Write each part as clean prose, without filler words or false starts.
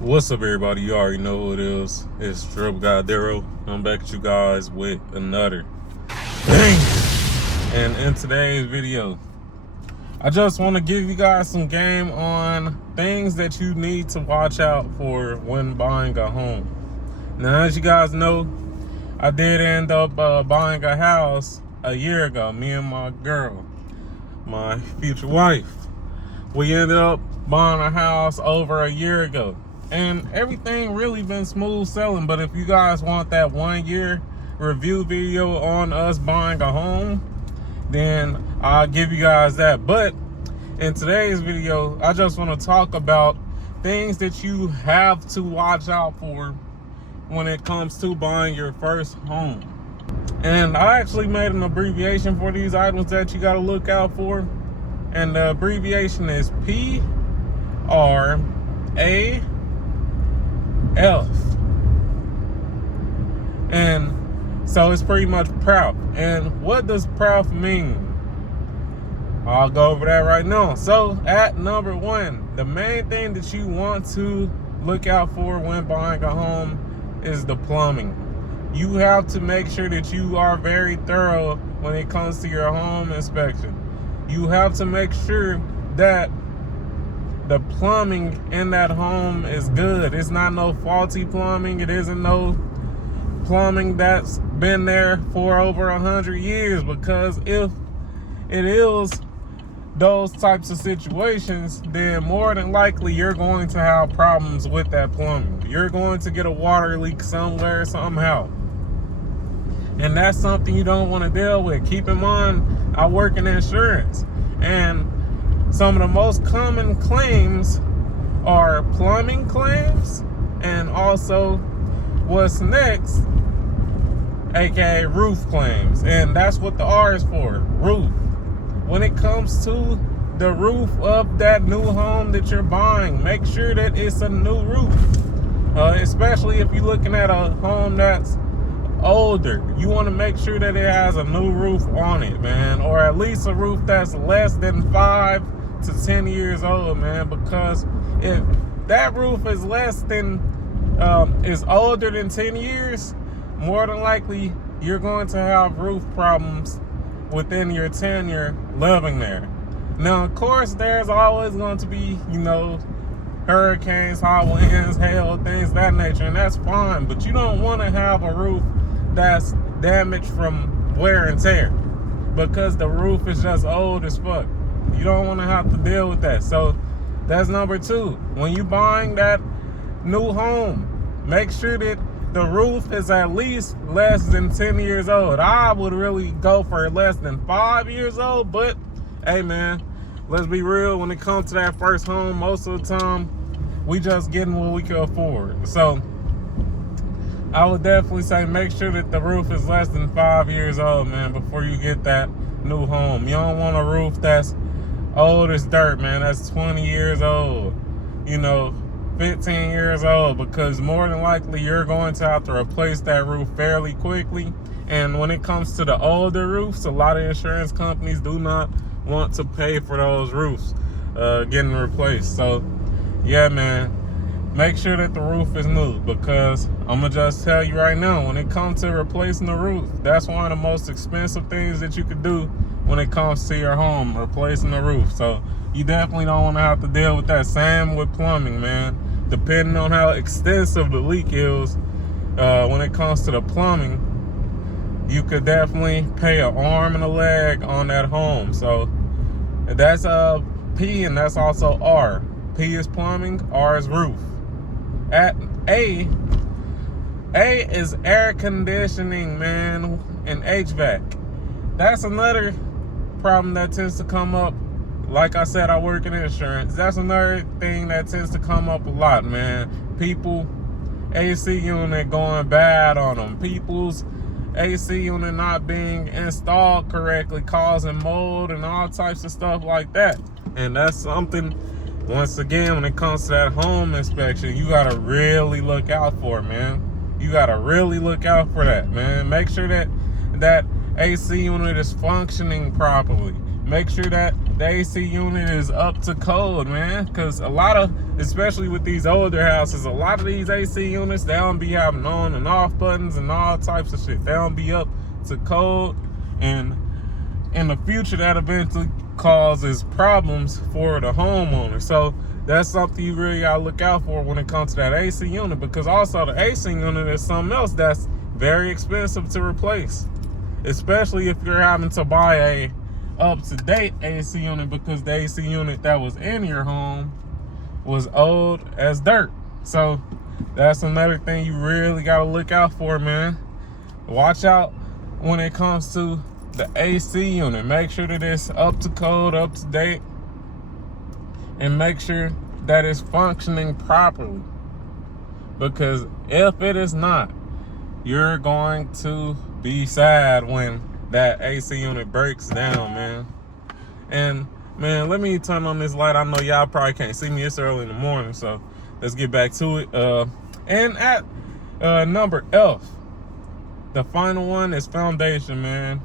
What's up, everybody? You already know who it is. It's DripGodDero. I'm back at you guys with another bang. And in today's video, I just want to give you guys some game on things that you need to watch out for when buying a home. Now, as you guys know, I did end up buying a house a year ago. Me and my girl, my future wife, we ended up buying a house over a year ago. And everything really been smooth selling. But if you guys want that 1 year review video on us buying a home, then I'll give you guys that. But in today's video, I just want to talk about things that you have to watch out for when it comes to buying your first home. And I actually made an abbreviation for these items that you got to look out for. And the abbreviation is PRAF. And so it's pretty much PRAF. And what does PRAF mean? I'll go over that right now. So at number one, the main thing that you want to look out for when buying a home is the plumbing. You have to make sure that you are very thorough when it comes to your home inspection. You have to make sure that the plumbing in that home is good. It's not no faulty plumbing. It isn't no plumbing that's been there for over 100 years, because if it is those types of situations, then more than likely you're going to have problems with that plumbing. You're going to get a water leak somewhere, somehow. And that's something you don't want to deal with. Keep in mind, I work in insurance, and some of the most common claims are plumbing claims, and also what's next, aka roof claims. And that's what the R is for, roof. When it comes to the roof of that new home that you're buying, make sure that it's a new roof. Especially if you're looking at a home that's older, you want to make sure that it has a new roof on it, man, or at least a roof that's less than 5 to 10 years old, man. Because if that roof is is older than 10 years, more than likely you're going to have roof problems within your tenure living there. Now, of course, there's always going to be, hurricanes, hot winds, hail, things of that nature, and that's fine. But you don't want to have a roof that's damaged from wear and tear, because the roof is just old as fuck. You don't want to have to deal with that. So that's number two. When you buying that new home, make sure that the roof is at least less than 10 years old. I would really go for less than 5 years old, but hey, man, let's be real. When it comes to that first home, most of the time we just getting what we can afford. So I would definitely say make sure that the roof is less than 5 years old, man, before you get that new home. You don't want a roof that's old as dirt, man. That's 20 years old, 15 years old, because more than likely you're going to have to replace that roof fairly quickly. And when it comes to the older roofs, a lot of insurance companies do not want to pay for those roofs getting replaced. So yeah, man, make sure that the roof is new, because I'm gonna just tell you right now, when it comes to replacing the roof, that's one of the most expensive things that you could do when it comes to your home, replacing the roof. So you definitely don't want to have to deal with that. Same with plumbing, man. Depending on how extensive the leak is, when it comes to the plumbing, you could definitely pay an arm and a leg on that home. So that's P, and that's also R. P is plumbing, R is roof. At A is air conditioning, man, and HVAC. That's another problem that tends to come up. Like I said, I work in insurance. That's another thing that tends to come up a lot, man. People, AC unit going bad on them. People's AC unit not being installed correctly, causing mold and all types of stuff like that. And that's something, once again, when it comes to that home inspection, you gotta really look out for, man. You gotta really look out for that, man. Make sure that that AC unit is functioning properly. make sure that the AC unit is up to code, man. Because a lot of, especially with these older houses, a lot of these AC units, they don't be having on and off buttons and all types of shit. They don't be up to code, and in the future that eventually causes problems for the homeowner. So that's something you really gotta look out for when it comes to that AC unit, because also the AC unit is something else that's very expensive to replace, especially if you're having to buy a up-to-date AC unit, because the AC unit that was in your home was old as dirt. So that's another thing you really gotta look out for, man. Watch out when it comes to the AC unit. Make sure that it's up to code, up to date, and make sure that it's functioning properly. Because if it is not, you're going to be sad when that AC unit breaks down, man. And man, let me turn on this light. I know y'all probably can't see me, it's early in the morning, so let's get back to it. And at number F, the final one is foundation, man.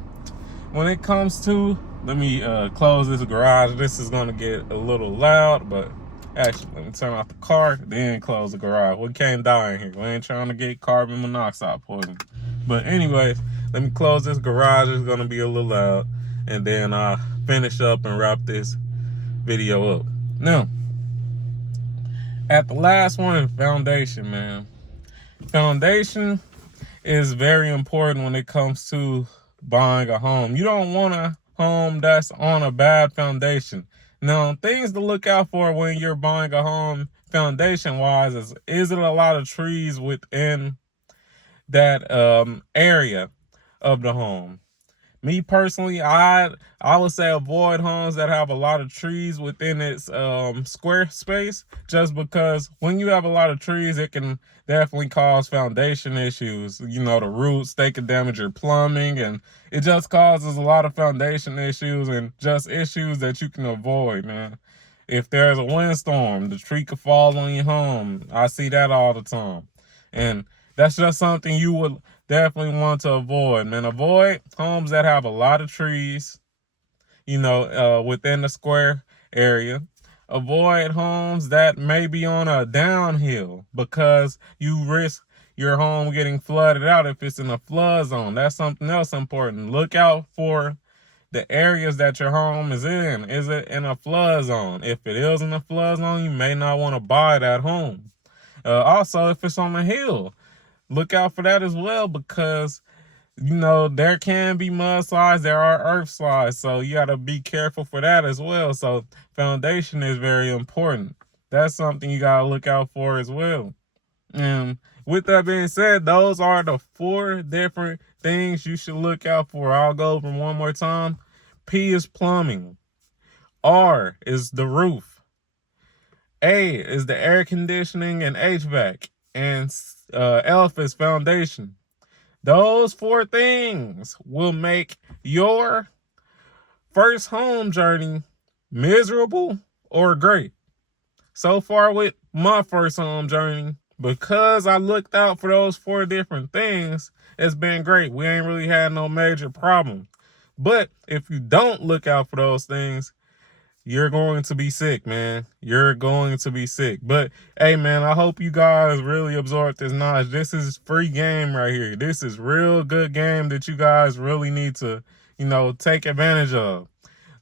When it comes to, let me close this garage. This is gonna get a little loud, but actually, let me turn off the car, then close the garage. We can't die in here. We ain't trying to get carbon monoxide poison. But anyways, let me close this garage. It's gonna be a little loud, and then I'll finish up and wrap this video up. Now, at the last one, foundation, man. Foundation is very important when it comes to buying a home. You don't want a home that's on a bad foundation. Now, things to look out for when you're buying a home foundation wise is it a lot of trees within that area of the home? Me personally, I would say avoid homes that have a lot of trees within its square space, just because when you have a lot of trees, it can definitely cause foundation issues. You know, the roots, they can damage your plumbing, and it just causes a lot of foundation issues and just issues that you can avoid, man. If there's a windstorm, the tree could fall on your home. I see that all the time. And that's just something you would definitely want to avoid, man. Avoid homes that have a lot of trees, you know, within the square area. Avoid homes that may be on a downhill, because you risk your home getting flooded out if it's in a flood zone. That's something else important. Look out for the areas that your home is in. Is it in a flood zone? If it is in a flood zone, you may not want to buy that home. Also, if it's on a hill, look out for that as well, because, you know, there can be mudslides, there are earth slides, so you got to be careful for that as well. So foundation is very important. That's something you got to look out for as well. And with that being said, those are the 4 different things you should look out for. I'll go over them one more time. P is plumbing. R is the roof. A is the air conditioning and HVAC. And F is foundation. Those 4 things will make your first home journey miserable or great. So far with my first home journey, because I looked out for those 4 different things, it's been great. We ain't really had no major problem. But if you don't look out for those things, you're going to be sick, man. You're going to be sick. But hey, man, I hope you guys really absorb this knowledge. This is free game right here. This is real good game that you guys really need to, you know, take advantage of.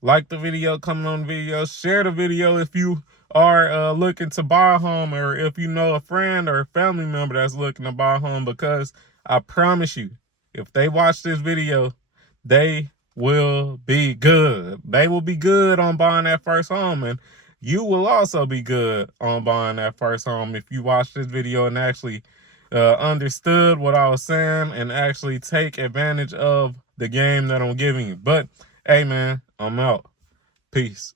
Like the video, comment on the video, share the video if you are looking to buy a home, or if you know a friend or a family member that's looking to buy a home, because I promise you, if they watch this video, they will be good. They will be good on buying that first home, and you will also be good on buying that first home if you watch this video and actually understood what I was saying and actually take advantage of the game that I'm giving you. But hey, man, I'm out. Peace.